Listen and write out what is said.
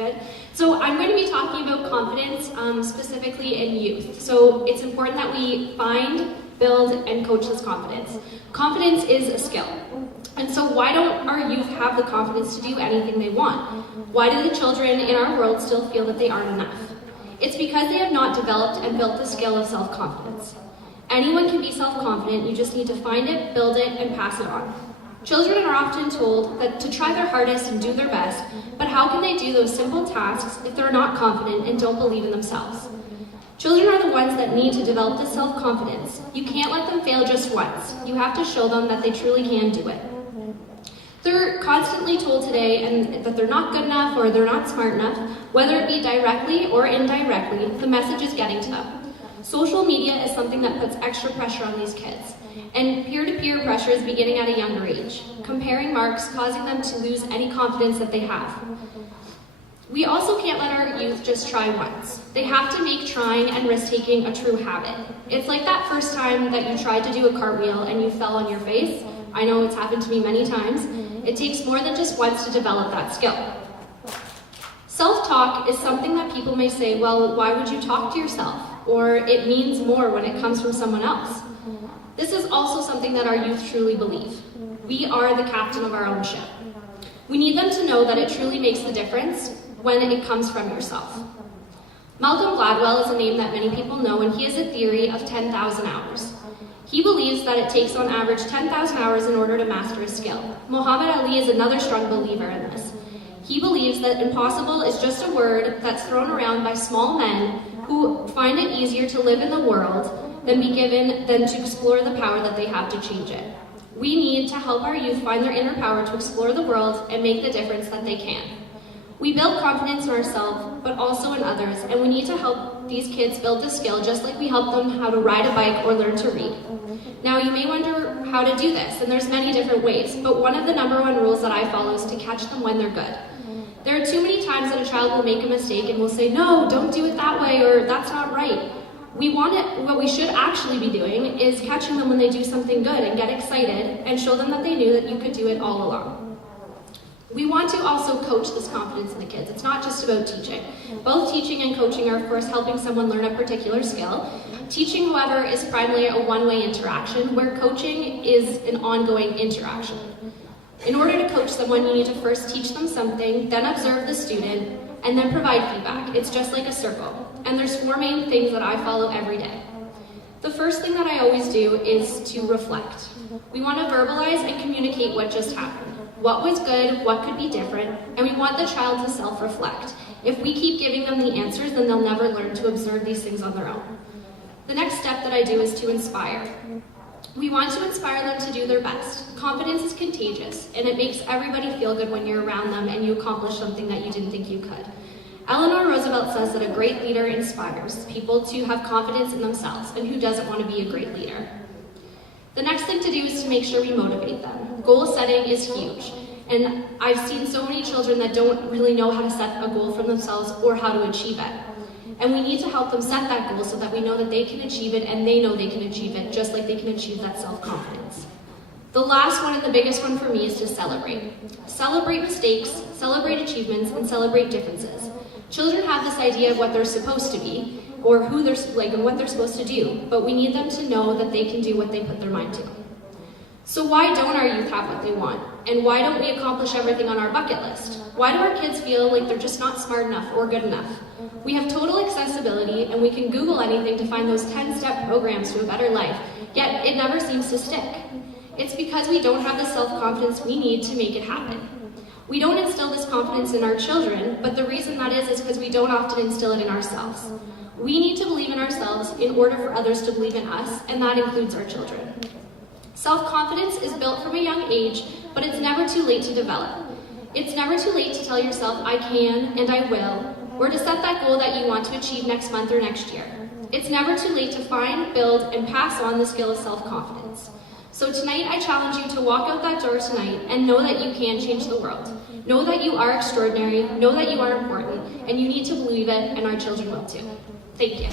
good. So I'm going to be talking about confidence, specifically in youth. So it's important that we find, build, and coach this confidence. Confidence is a skill. And so why don't our youth have the confidence to do anything they want? Why do the children in our world still feel that they aren't enough? It's because they have not developed and built the skill of self-confidence. Anyone can be self-confident, you just need to find it, build it, and pass it on. Children are often told that to try their hardest and do their best, but how can they do those simple tasks if they're not confident and don't believe in themselves? Children are the ones that need to develop this self-confidence. You can't let them fail just once. You have to show them that they truly can do it. They're constantly told today that they're not good enough or they're not smart enough. Whether it be directly or indirectly, the message is getting to them. Social media is something that puts extra pressure on these kids. And peer-to-peer pressure is beginning at a younger age, comparing marks, causing them to lose any confidence that they have. We also can't let our youth just try once. They have to make trying and risk-taking a true habit. It's like that first time that you tried to do a cartwheel and you fell on your face. I know it's happened to me many times. It takes more than just once to develop that skill. Self-talk is something that people may say, well, why would you talk to yourself? Or it means more when it comes from someone else. This is also something that our youth truly believe. We are the captain of our own ship. We need them to know that it truly makes the difference when it comes from yourself. Malcolm Gladwell is a name that many people know, and he has a theory of 10,000 hours. He believes that it takes on average 10,000 hours in order to master a skill. Muhammad Ali is another strong believer in this. He believes that impossible is just a word that's thrown around by small men who find it easier to live in the world than to explore the power that they have to change it. We need to help our youth find their inner power to explore the world and make the difference that they can. We build confidence in ourselves, but also in others, and we need to help these kids build this skill just like we help them how to ride a bike or learn to read. Now, you may wonder how to do this, and there's many different ways, but one of the #1 rules that I follow is to catch them when they're good. There are too many times that a child will make a mistake and will say, no, don't do it that way, or that's not right. What we should actually be doing is catching them when they do something good and get excited and show them that they knew that you could do it all along. We want to also coach this confidence in the kids. It's not just about teaching. Both teaching and coaching are, of course, helping someone learn a particular skill. Teaching, however, is primarily a one-way interaction, where coaching is an ongoing interaction. In order to coach someone, you need to first teach them something, then observe the student, and then provide feedback. It's just like a circle. And there's 4 main things that I follow every day. The first thing that I always do is to reflect. We want to verbalize and communicate what just happened. What was good, what could be different, and we want the child to self-reflect. If we keep giving them the answers, then they'll never learn to observe these things on their own. The next step that I do is to inspire. We want to inspire them to do their best. Confidence is contagious, and it makes everybody feel good when you're around them and you accomplish something that you didn't think you could. Eleanor Roosevelt says that a great leader inspires people to have confidence in themselves, and who doesn't want to be a great leader? The next thing to do is to make sure we motivate them. Goal setting is huge, and I've seen so many children that don't really know how to set a goal for themselves or how to achieve it. And we need to help them set that goal so that we know that they can achieve it, and they know they can achieve it, just like they can achieve that self-confidence. The last one and the biggest one for me is to celebrate. Celebrate mistakes, celebrate achievements, and celebrate differences. Children have this idea of what they're supposed to be, or who they're and what they're supposed to do, but we need them to know that they can do what they put their mind to. So why don't our youth have what they want? And why don't we accomplish everything on our bucket list? Why do our kids feel like they're just not smart enough or good enough? We have total accessibility, and we can Google anything to find those 10-step programs to a better life, yet it never seems to stick. It's because we don't have the self-confidence we need to make it happen. We don't instill this confidence in our children, but the reason that is because we don't often instill it in ourselves. We need to believe in ourselves in order for others to believe in us, and that includes our children. Self-confidence is built from a young age, but it's never too late to develop. It's never too late to tell yourself, I can and I will, or to set that goal that you want to achieve next month or next year. It's never too late to find, build, and pass on the skill of self-confidence. So tonight, I challenge you to walk out that door tonight and know that you can change the world. Know that you are extraordinary, know that you are important, and you need to believe it, and our children will too. Thank you.